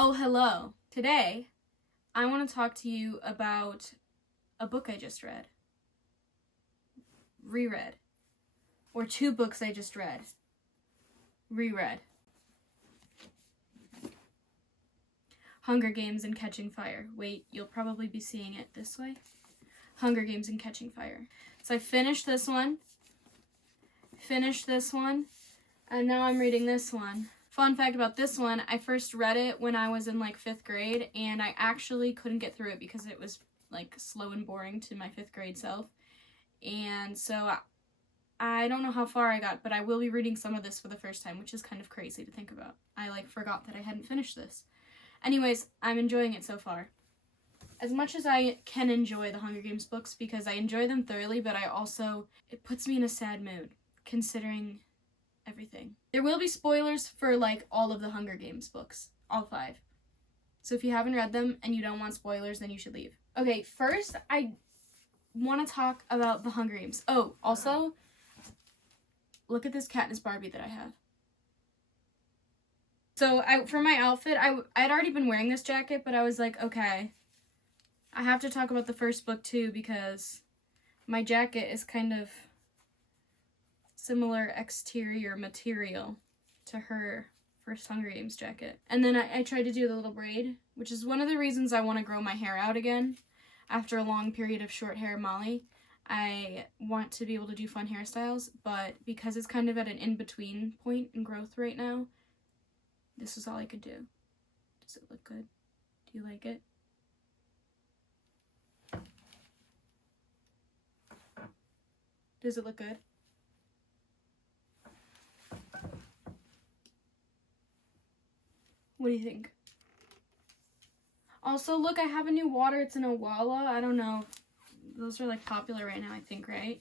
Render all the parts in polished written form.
Oh, hello. Today, I want to talk to you about a book I just read. Reread. Or 2 books I just read. Reread. Hunger Games and Catching Fire. Wait, you'll probably be seeing it this way. Hunger Games and Catching Fire. So I finished this one, and now I'm reading this one. Fun fact about this one, I first read it when I was in like 5th grade, and I actually couldn't get through it because it was like slow and boring to my 5th grade self. And so I don't know how far I got, but I will be reading some of this for the first time, which is kind of crazy to think about. I forgot that I hadn't finished this. Anyways, I'm enjoying it so far. As much as I can enjoy the Hunger Games books because I enjoy them thoroughly, but it puts me in a sad mood considering everything. There will be spoilers for like all of the Hunger Games books, all 5. So if you haven't read them and you don't want spoilers, then you should leave. Okay, first I want to talk about the Hunger Games. Oh, also, look at this Katniss Barbie that I have. So for my outfit, I'd already been wearing this jacket, but I was like, okay, I have to talk about the first book too because my jacket is kind of similar exterior material to her first Hunger Games jacket. And then I tried to do the little braid, which is one of the reasons I want to grow my hair out again after a long period of short hair Molly. I want to be able to do fun hairstyles, but because it's kind of at an in-between point in growth right now, this is all I could do. Does it look good? Do you like it? Does it look good? What do you think? Also, look, I have a new water. It's an Owala. I don't know. Those are like popular right now, I think, right?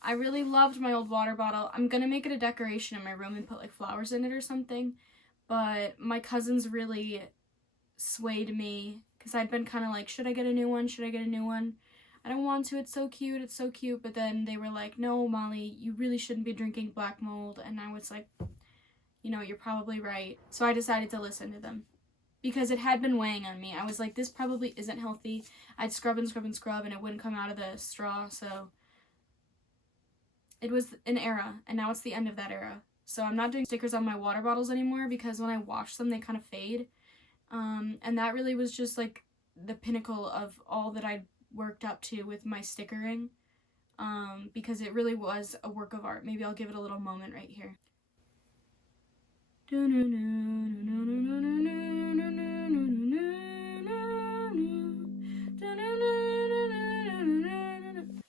I really loved my old water bottle. I'm gonna make it a decoration in my room and put like flowers in it or something. But my cousins really swayed me because I'd been kind of like, should I get a new one? Should I get a new one? I don't want to. It's so cute. It's so cute. But then they were like, no, Molly, you really shouldn't be drinking black mold. And I was like, you know, you're probably right. So I decided to listen to them because it had been weighing on me. I was like, this probably isn't healthy. I'd scrub and scrub and scrub and it wouldn't come out of the straw. So it was an era and now it's the end of that era. So I'm not doing stickers on my water bottles anymore because when I wash them, they kind of fade. And that really was just like the pinnacle of all that I'd worked up to with my stickering. Because it really was a work of art. Maybe I'll give it a little moment right here. I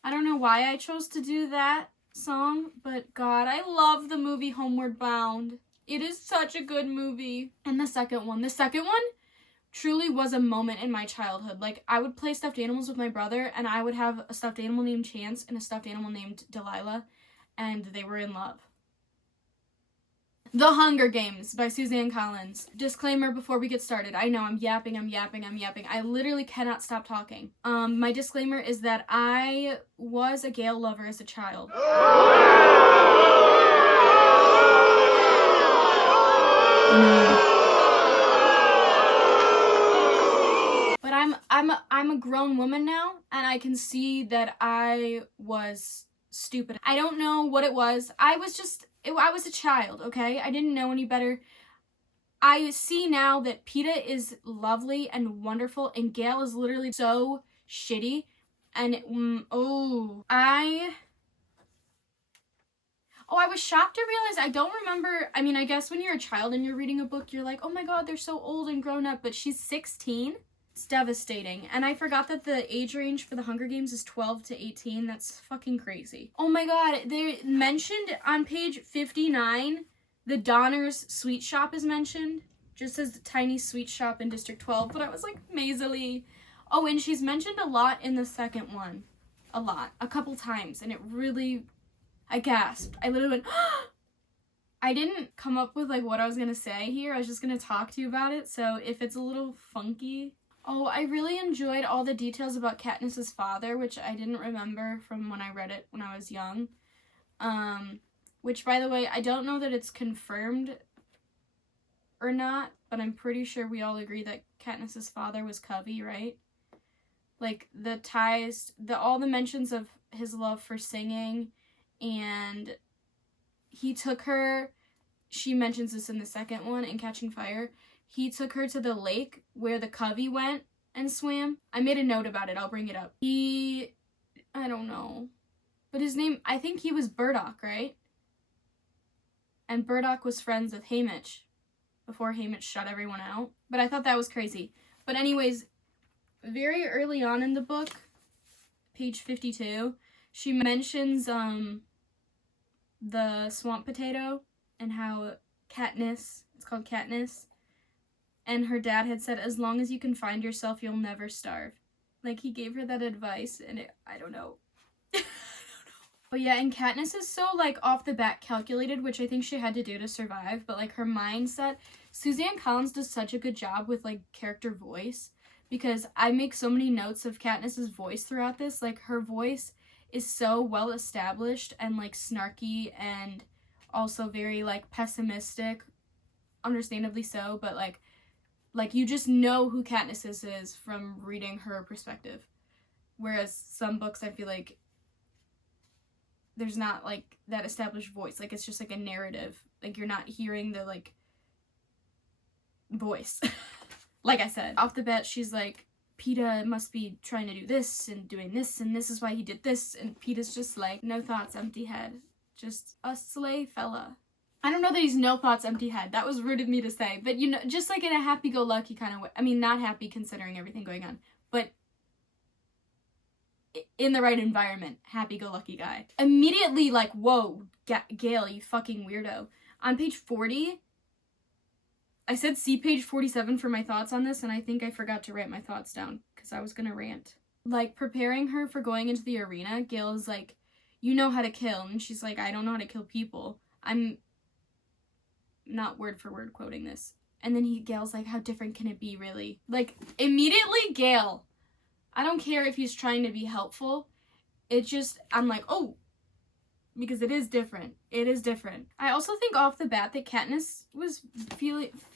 don't know why I chose to do that song, but God, I love the movie Homeward Bound. It is such a good movie. And the second one truly was a moment in my childhood. Like, I would play stuffed animals with my brother, and I would have a stuffed animal named Chance and a stuffed animal named Delilah, and they were in love. The Hunger Games by Suzanne Collins. Disclaimer before we get started. I know I'm yapping. I literally cannot stop talking. My disclaimer is that I was a Gale lover as a child. But I'm a grown woman now, and I can see that I was stupid. I don't know what it was. I was a child, okay? I didn't know any better. I see now that Peta is lovely and wonderful, and Gale is literally so shitty. And I was shocked to realize I don't remember. I mean, I guess when you're a child and you're reading a book, you're like, oh my God, they're so old and grown up, but she's 16. It's devastating. And I forgot that the age range for the Hunger Games is 12 to 18. That's fucking crazy. Oh my God, they mentioned on page 59, the Donner's Sweet Shop is mentioned. Just as the tiny sweet shop in District 12, but I was like, mazily. Oh, and she's mentioned a lot in the second one. A couple times, and it really, I gasped. I literally went, I didn't come up with like what I was gonna say here. I was just gonna talk to you about it, so if it's a little funky. Oh, I really enjoyed all the details about Katniss's father, which I didn't remember from when I read it when I was young. Which, by the way, I don't know that it's confirmed or not, but I'm pretty sure we all agree that Katniss's father was Covey, right? Like, the ties, all the mentions of his love for singing, and he took her, she mentions this in the second one, in Catching Fire, he took her to the lake where the Covey went and swam. I made a note about it, I'll bring it up. I don't know. But his name, I think he was Burdock, right? And Burdock was friends with Haymitch before Haymitch shut everyone out. But I thought that was crazy. But anyways, very early on in the book, page 52, she mentions the swamp potato and how Katniss, it's called Katniss, and her dad had said, as long as you can find yourself, you'll never starve. Like, he gave her that advice, and I don't know. But yeah, and Katniss is so, like, off the bat calculated, which I think she had to do to survive, but, like, her mindset, Suzanne Collins does such a good job with, like, character voice, because I make so many notes of Katniss's voice throughout this. Like, her voice is so well established and, like, snarky and also very, like, pessimistic, understandably so, but, like, you just know who Katniss is from reading her perspective. Whereas some books, I feel like there's not, like, that established voice. Like, it's just, like, a narrative. Like, you're not hearing the, like, voice. Like I said, off the bat, she's like, Peeta must be trying to do this and doing this, and this is why he did this. And Peeta's just like, no thoughts, empty head. Just a slay fella. I don't know that he's no thoughts, empty head. That was rude of me to say. But, you know, just, like, in a happy-go-lucky kind of way. I mean, not happy considering everything going on. But in the right environment, happy-go-lucky guy. Immediately, like, whoa, Gale, you fucking weirdo. On page 40, I said see page 47 for my thoughts on this, and I think I forgot to write my thoughts down, because I was gonna rant. Like, preparing her for going into the arena, Gale is like, you know how to kill, and she's like, I don't know how to kill people. I'm not word for word quoting this. And then Gale's like, how different can it be, really? Like, immediately, Gale. I don't care if he's trying to be helpful. It just, I'm like, oh, because it is different. It is different. I also think off the bat that Katniss was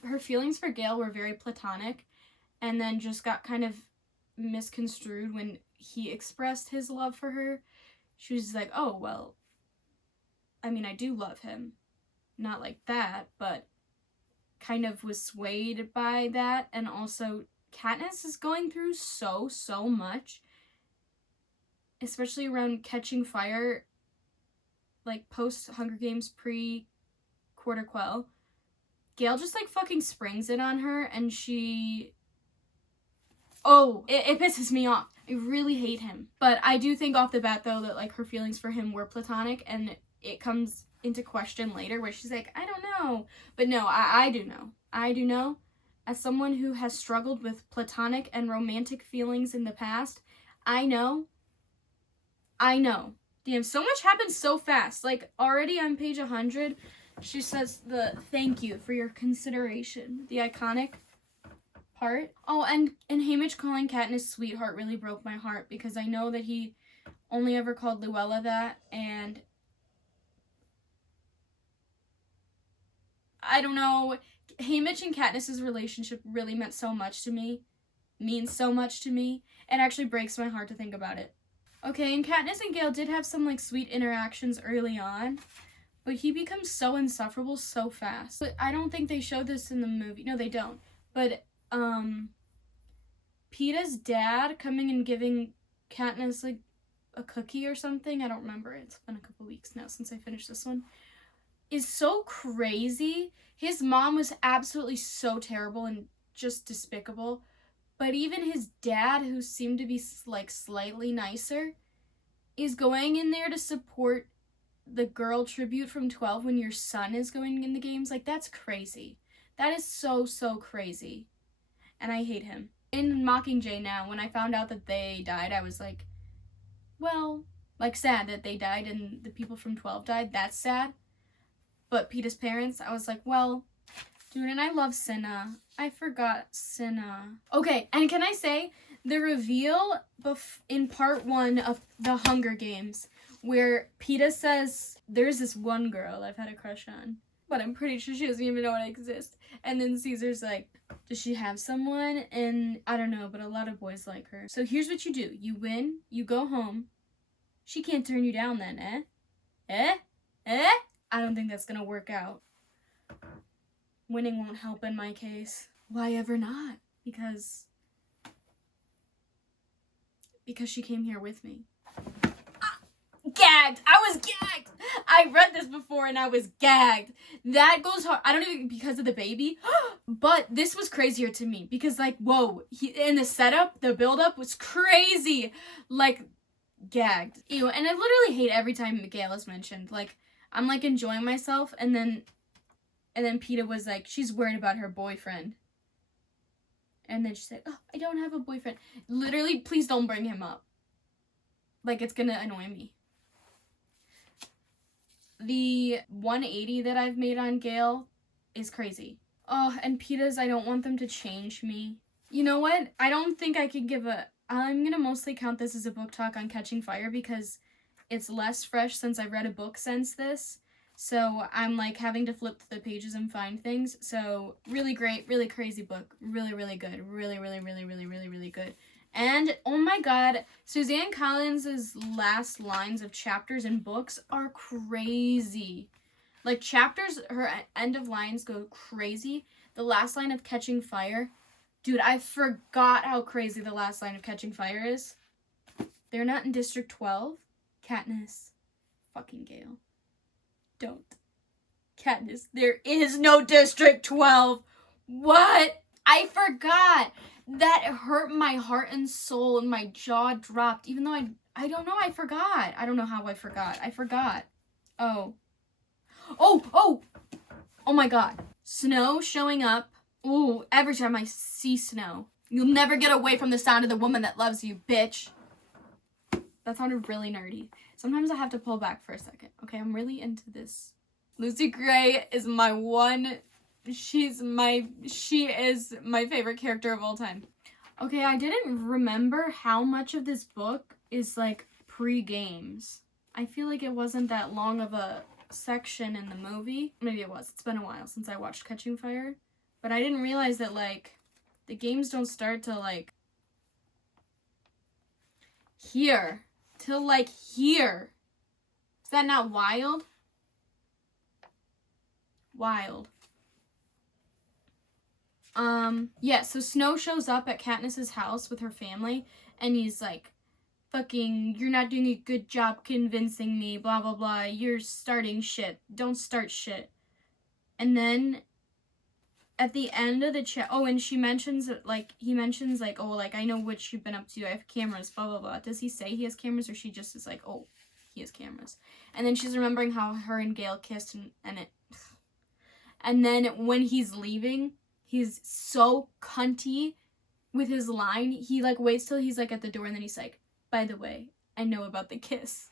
her feelings for Gale were very platonic, and then just got kind of misconstrued when he expressed his love for her. She was like, oh, well, I mean, I do love him. Not like that, but kind of was swayed by that. And also, Katniss is going through so much, especially around Catching Fire, like, post-Hunger Games, pre-Quarter Quell. Gale just, like, fucking springs it on her, and she... Oh, it pisses me off. I really hate him. But I do think off the bat, though, that, like, her feelings for him were platonic, and it comes into question later where she's like, I don't know. But no, I do know. I do know. As someone who has struggled with platonic and romantic feelings in the past, I know. Damn, so much happens so fast. Like, already on page 100, she says the thank you for your consideration. The iconic part. Oh, and Haymitch calling Katniss sweetheart really broke my heart, because I know that he only ever called Luella that, and I don't know. Haymitch and Katniss's relationship really means so much to me. It actually breaks my heart to think about it. Okay, and Katniss and Gale did have some, like, sweet interactions early on, but he becomes so insufferable so fast. But I don't think they showed this in the movie. No, they don't. But, Peeta's dad coming and giving Katniss, like, a cookie or something, I don't remember. It's been a couple weeks now since I finished this one, is so crazy. His mom was absolutely so terrible and just despicable. But even his dad, who seemed to be, like, slightly nicer, is going in there to support the girl tribute from 12 when your son is going in the games. Like, that's crazy. That is so crazy. And I hate him. In Mockingjay now, when I found out that they died, I was like, well, like, sad that they died and the people from 12 died. That's sad. But Peeta's parents, I was like, well, dude, and I love Cinna. I forgot Cinna. Okay, and can I say, the reveal in part 1 of The Hunger Games, where Peeta says, there's this one girl I've had a crush on. but I'm pretty sure she doesn't even know I exist. And then Caesar's like, does she have someone? And I don't know, but a lot of boys like her. So here's what you do. You win, you go home. She can't turn you down then, eh? Eh? Eh? I don't think that's gonna work out. Winning won't help in my case. Why ever not? Because she came here with me. Gagged! I was gagged! I read this before and I was gagged. That goes hard. I don't even, because of the baby, but this was crazier to me because, like, whoa, in the setup, the build-up was crazy. Like, gagged. Ew, and I literally hate every time Miguel is mentioned. Like, I'm, like, enjoying myself, and then PETA was like, she's worried about her boyfriend. And then she's like, oh, I don't have a boyfriend. Literally, please don't bring him up. Like, it's gonna annoy me. The 180 that I've made on Gale is crazy. Oh, and PETA's, I don't want them to change me. You know what? I don't think I could give I'm gonna mostly count this as a book talk on Catching Fire because it's less fresh since I've read a book since this. So I'm like having to flip through the pages and find things. So really great, really crazy book. Really, really good. Really, really, really, really, really, really good. And oh my god, Suzanne Collins' last lines of chapters and books are crazy. Like chapters, her end of lines go crazy. The last line of Catching Fire, dude, I forgot how crazy the last line of Catching Fire is. They're not in District 12. Katniss. Fucking Gale. Don't. Katniss, there is no District 12. What? I forgot. That hurt my heart and soul and my jaw dropped. Even though I don't know, I forgot. I don't know how I forgot. I forgot. Oh my god. Snow showing up. Ooh, every time I see Snow. You'll never get away from the sound of the woman that loves you, bitch. That sounded really nerdy. Sometimes I have to pull back for a second. Okay, I'm really into this. Lucy Gray is my one. She is my favorite character of all time. Okay, I didn't remember how much of this book is like pre-games. I feel like it wasn't that long of a section in the movie. Maybe it was. It's been a while since I watched Catching Fire. But I didn't realize that like the games don't start till like here. Till like here. Is that not wild? Wild. Yeah, so Snow shows up at Katniss's house with her family, and he's like, fucking, you're not doing a good job convincing me, blah, blah, blah, you're starting shit, don't start shit. And then, at the end of the chat, oh, and he mentions, like, oh, like, I know what you've been up to, I have cameras, blah, blah, blah. Does he say he has cameras, or she just is like, oh, he has cameras? And then she's remembering how her and Gale kissed, and then when he's leaving, he's so cunty with his line. He, like, waits till he's, like, at the door, and then he's like, by the way, I know about the kiss.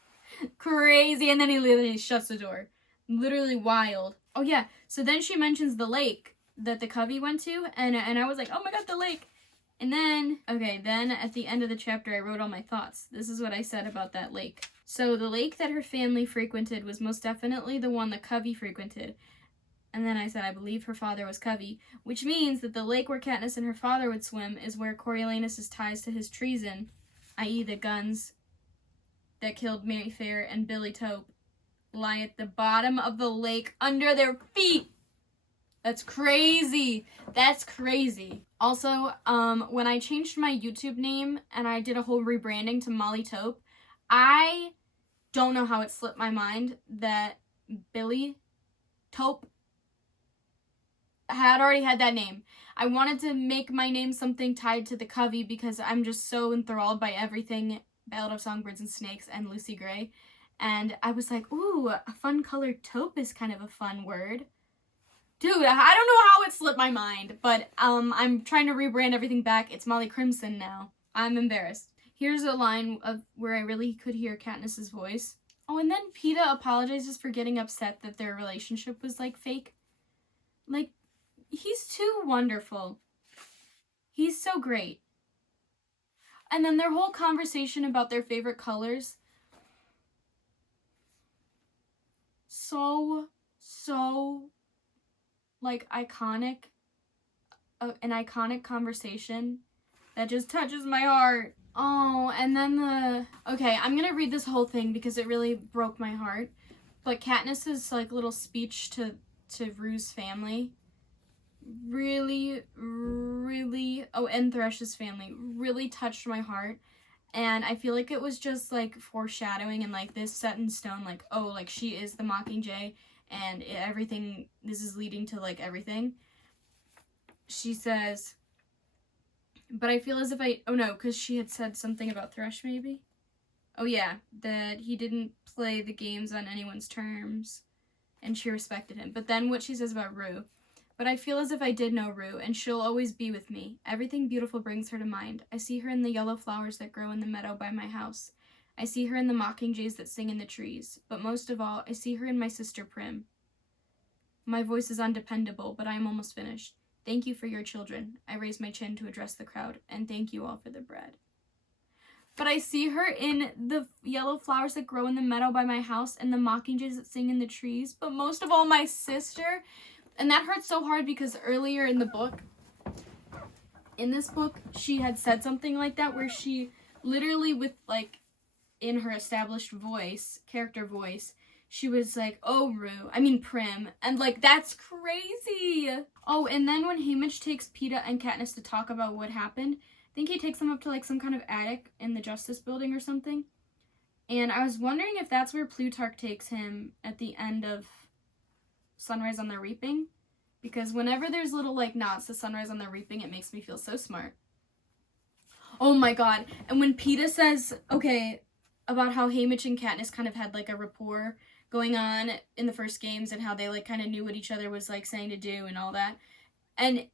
Crazy. And then he literally shuts the door. Literally wild. Oh, yeah. So then she mentions the lake that the Covey went to, and I was like, oh my god, the lake. And then, okay, then at the end of the chapter, I wrote all my thoughts. This is what I said about that lake. So the lake that her family frequented was most definitely the one that Covey frequented. And then I said, I believe her father was Covey, which means that the lake where Katniss and her father would swim is where Coriolanus' ties to his treason, i.e. the guns that killed Mary Fair and Billy Tope, lie at the bottom of the lake under their feet. That's crazy. That's crazy. Also, when I changed my YouTube name and I did a whole rebranding to Molly Tope, I don't know how it slipped my mind that Billy Tope had already had that name. I wanted to make my name something tied to the Covey because I'm just so enthralled by everything Ballad of Songbirds and Snakes and Lucy Gray. And I was like, ooh, a fun colored taupe is kind of a fun word. Dude, I don't know how it slipped my mind, but I'm trying to rebrand everything back. It's Molly Crimson now. I'm embarrassed. Here's a line of where I really could hear Katniss's voice. Oh, and then PETA apologizes for getting upset that their relationship was, like, fake. Like, he's too wonderful. He's so great. And then their whole conversation about their favorite colors. So like, an iconic conversation that just touches my heart. Oh, and then okay, I'm gonna read this whole thing because it really broke my heart. But Katniss's, like, little speech to Rue's family really, and Thresh's family really touched my heart. And I feel like it was just, like, foreshadowing and, like, this set in stone, like, oh, like, she is the Mockingjay, and everything, this is leading to, like, everything. She says, but I feel as if oh no, because she had said something about Thresh, maybe? Oh yeah, that he didn't play the games on anyone's terms, and she respected him. But then what she says about Rue, but I feel as if I did know Rue, and she'll always be with me. Everything beautiful brings her to mind. I see her in the yellow flowers that grow in the meadow by my house. I see her in the mockingjays that sing in the trees. But most of all, I see her in my sister Prim. My voice is undependable, but I am almost finished. Thank you for your children. I raise my chin to address the crowd, and thank you all for the bread. But I see her in the yellow flowers that grow in the meadow by my house and the mockingjays that sing in the trees. But most of all, my sister. And that hurts so hard because earlier in this book, she had said something like that where she literally with, like, in her established voice, character voice, she was like, oh, Prim. And, like, that's crazy. Oh, and then when Haymitch takes Peeta and Katniss to talk about what happened, I think he takes them up to, like, some kind of attic in the Justice Building or something. And I was wondering if that's where Plutarch takes him at the end of Sunrise on the Reaping. Because whenever there's little, like, nods to Sunrise on the Reaping, it makes me feel so smart. Oh, my God. And when Peeta says, okay, about how Haymitch and Katniss kind of had, like, a rapport going on in the first games and how they, like, kind of knew what each other was, like, saying to do and all that. And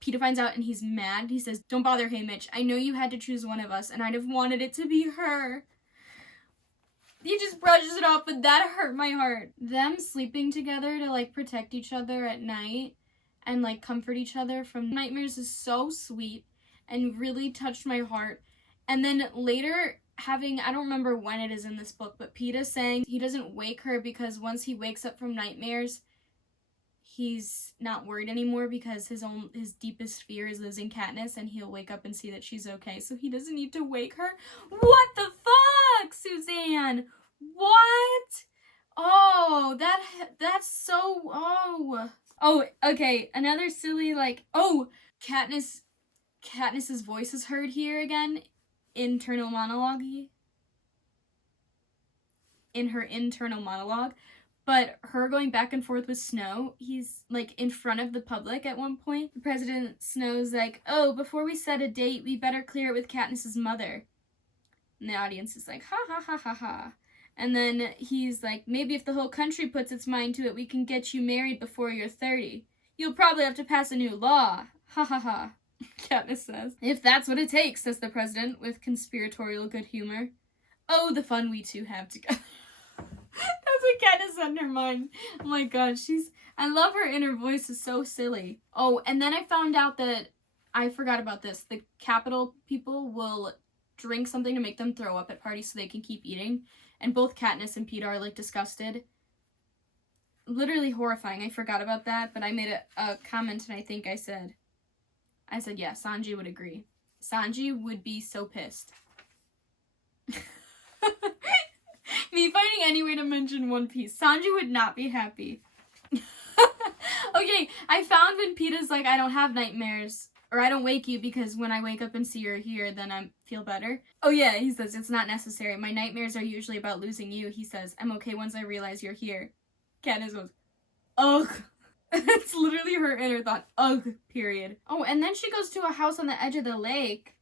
Peeta finds out and he's mad. He says, don't bother, Haymitch. I know you had to choose one of us and I'd have wanted it to be her. He just brushes it off, but that hurt my heart. Them sleeping together to, like, protect each other at night and, like, comfort each other from nightmares is so sweet and really touched my heart. And then later having, I don't remember when it is in this book, but Peeta saying he doesn't wake her because once he wakes up from nightmares, he's not worried anymore because his deepest fear is losing Katniss, and he'll wake up and see that she's okay, so he doesn't need to wake her. What the fuck, Suzanne? What? Oh, that's so, oh, okay, another silly, like, oh, Katniss's voice is heard here again. In her internal monologue, but her going back and forth with Snow, he's, like, in front of the public at one point. President Snow's like, oh, before we set a date, we better clear it with Katniss's mother. And the audience is like, ha ha ha ha ha. And then he's like, maybe if the whole country puts its mind to it, we can get you married before you're 30. You'll probably have to pass a new law. Ha ha ha. Katniss says. If that's what it takes, says the president with conspiratorial good humor. Oh, the fun we two have together. That's what Katniss said in her mind. Oh my god, I love her inner voice, is so silly. Oh, and then I found out that, I forgot about this, the Capitol people will drink something to make them throw up at parties so they can keep eating. And both Katniss and Peeta are, like, disgusted. Literally horrifying. I forgot about that, but I made a comment and I think I said, yeah, Sanji would agree. Sanji would be so pissed. Me finding any way to mention One Piece. Sanji would not be happy. Okay, I found when Peeta's like, I don't have nightmares, or I don't wake you because when I wake up and see you're here, then I feel better. Oh yeah, he says, it's not necessary. My nightmares are usually about losing you. He says, I'm okay once I realize you're here. Katniss goes, ugh. It's literally her inner thought. Ugh, period. Oh, and then she goes to a house on the edge of the lake.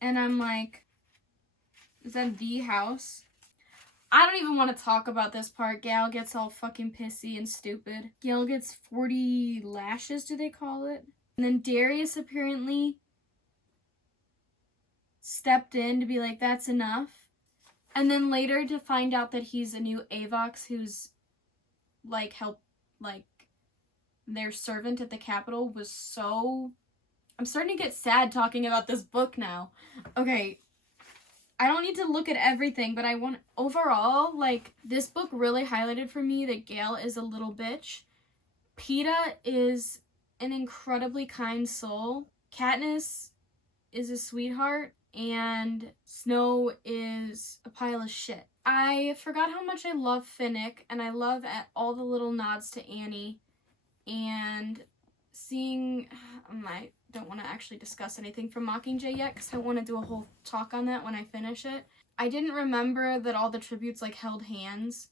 And I'm like, is that the house? I don't even want to talk about this part. Gale gets all fucking pissy and stupid. Gale gets 40 lashes, do they call it? And then Darius apparently stepped in to be like, that's enough. And then later to find out that he's a new Avox who's, like, their servant at the Capitol was so... I'm starting to get sad talking about this book now. Okay, I don't need to look at everything, but I want... Overall, like, this book really highlighted for me that Gale is a little bitch. Peeta is an incredibly kind soul. Katniss is a sweetheart, and Snow is a pile of shit. I forgot how much I love Finnick, and I love all the little nods to Annie, and seeing, I don't want to actually discuss anything from Mockingjay yet, because I want to do a whole talk on that when I finish it. I didn't remember that all the tributes, like, held hands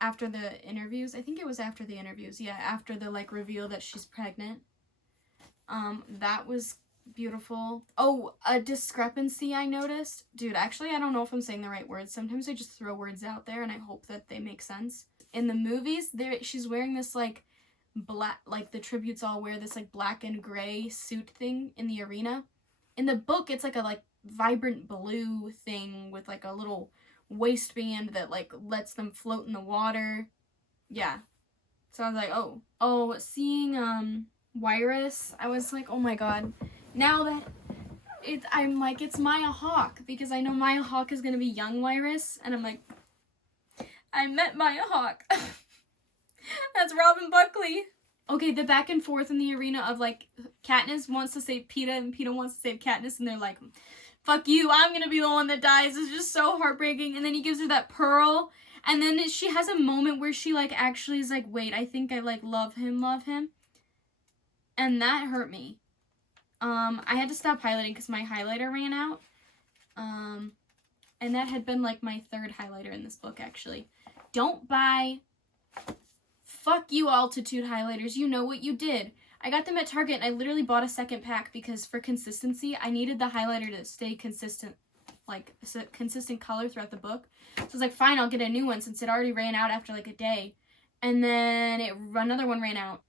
after the interviews. I think it was after the interviews, yeah, after the, like, reveal that she's pregnant. That was beautiful. Oh, a discrepancy I noticed. Dude, actually, I don't know if I'm saying the right words. Sometimes I just throw words out there and I hope that they make sense. In the movies, she's wearing this, like, black, like, the tributes all wear this, like, black and gray suit thing in the arena. In the book, it's, like, a, like, vibrant blue thing with, like, a little waistband that, like, lets them float in the water. Yeah. So I was like, oh, seeing, Wiress, I was like, oh my god. Now that I'm like, it's Maya Hawke, because I know Maya Hawke is gonna be young Wiress, and I'm like, I met Maya Hawke. That's Robin Buckley. Okay, the back and forth in the arena of, like, Katniss wants to save Peeta, and Peeta wants to save Katniss, and they're like, fuck you, I'm gonna be the one that dies. It's just so heartbreaking. And then he gives her that pearl, and then she has a moment where she, like, actually is like, wait, I think I, like, love him. And that hurt me. I had to stop highlighting because my highlighter ran out. And that had been, like, my third highlighter in this book, actually. Don't buy fuck you altitude highlighters. You know what you did. I got them at Target, and I literally bought a second pack because for consistency, I needed the highlighter to stay consistent, like, consistent color throughout the book. So I was like, fine, I'll get a new one since it already ran out after, like, a day. And then another one ran out.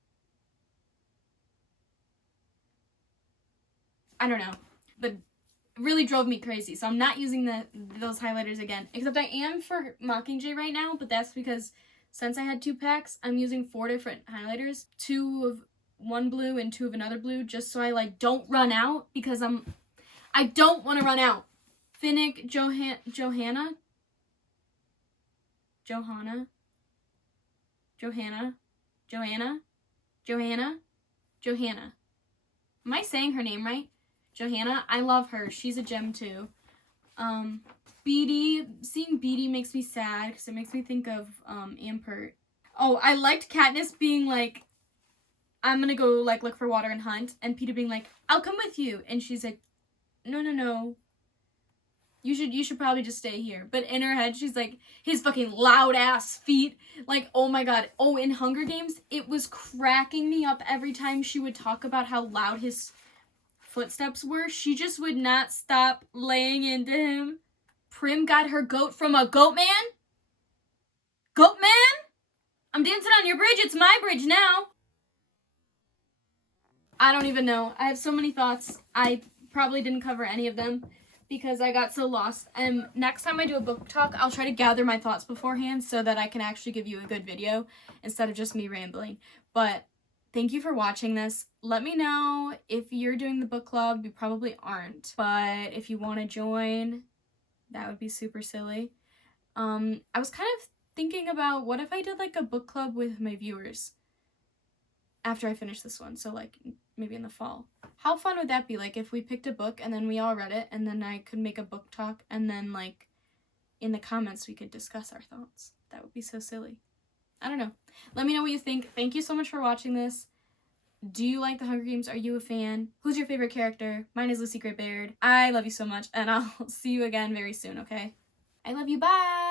I don't know, but it really drove me crazy. So I'm not using those highlighters again. Except I am for Mockingjay right now, but that's because since I had 2 packs, I'm using 4 different highlighters. 2 of one blue and 2 of another blue, just so I, like, don't run out, because I don't want to run out. Finnick, Johanna. Am I saying her name right? Johanna, I love her. She's a gem too. Beady, seeing Beady makes me sad because it makes me think of Ampert. Oh, I liked Katniss being like, I'm gonna go, like, look for water and hunt, and Peeta being like, I'll come with you, and she's like, no. You should probably just stay here. But in her head, she's like, his fucking loud ass feet. Like, oh my god. Oh, in Hunger Games, it was cracking me up every time she would talk about how loud his footsteps were. She just would not stop laying into him. Prim got her goat from a goat man? Goat man? I'm dancing on your bridge. It's my bridge now. I don't even know. I have so many thoughts. I probably didn't cover any of them because I got so lost. And next time I do a book talk, I'll try to gather my thoughts beforehand so that I can actually give you a good video instead of just me rambling. But thank you for watching this. Let me know if you're doing the book club. You probably aren't. But if you want to join, that would be super silly. I was kind of thinking about what if I did, like, a book club with my viewers after I finish this one. So, like, maybe in the fall. How fun would that be? Like, if we picked a book and then we all read it and then I could make a book talk and then, like, in the comments we could discuss our thoughts. That would be so silly. I don't know. Let me know what you think. Thank you so much for watching this. Do you like the Hunger Games? Are you a fan? Who's your favorite character? Mine is Lucy Gray Baird. I love you so much, and I'll see you again very soon, okay? I love you. Bye!